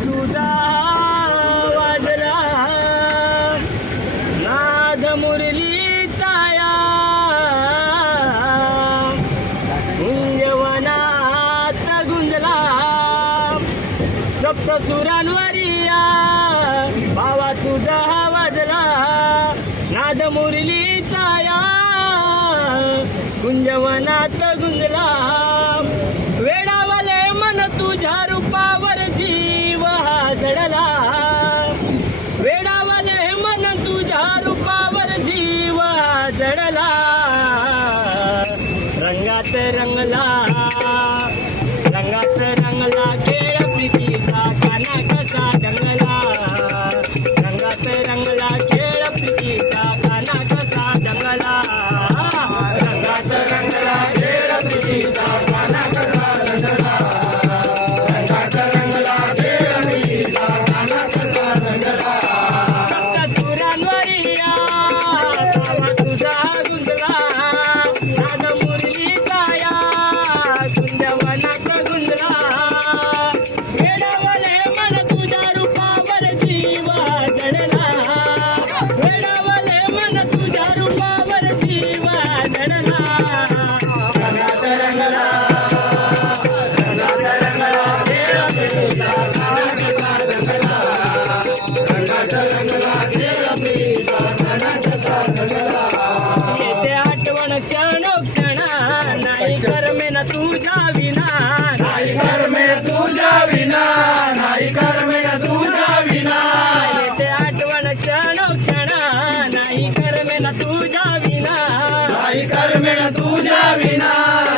तुझा वाजला. नाद मुरली या. गुंजवनात गुंजला. सप्त सुरांवरिया भावा तुझा वाजला. नाद मुरली या. गुंजवनात गुंजला. Rangala तुझ्या विना नाही कर्मे तुझ्या विना नाही कर्मे तुझ्या विना. येते आठवण क्षण क्षण नाही कर्मे ना तुझ्या विना. नाही कर्मे ना तुझ्या विना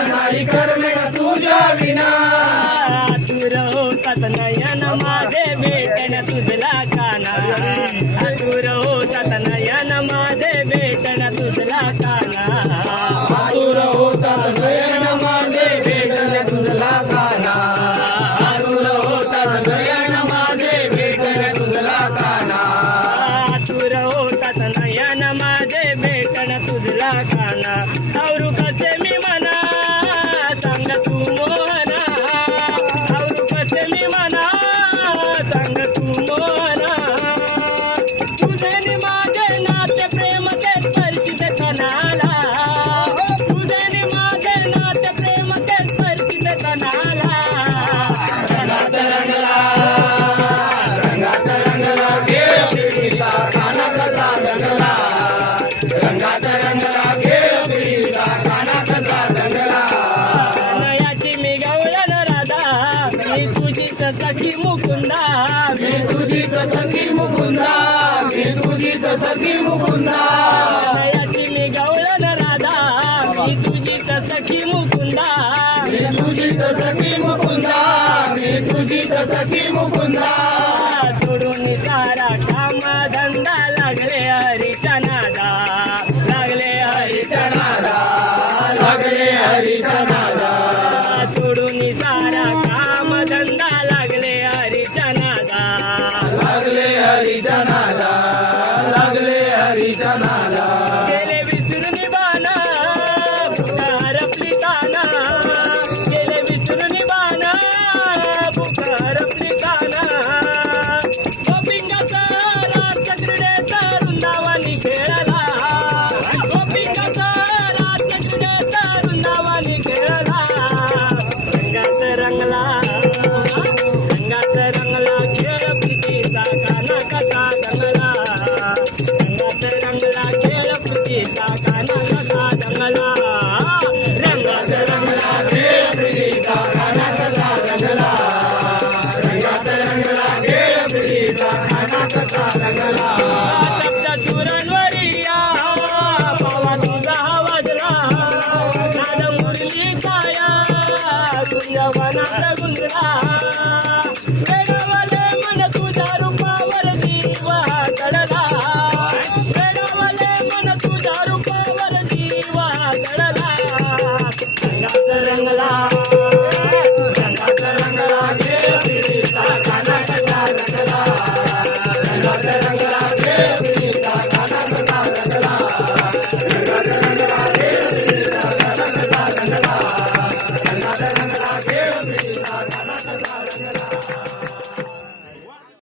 नाही कर्मे ना तुझ्या विना. तुर होतात नयन माझे भेटण तुझला काना. होतात नयन माझे भेटण तुझला काना. सखी मुकुंदा मी तुझी सखी मुकुंदा मी तुझी सखी मुकुंदा. नयाची मी गवळण राधा मी तुझी सखी मुकुंदा. मी तुझी सखी मुकुंदा मी तुझी सखी मुकुंदा. सोडून Raja. జగలా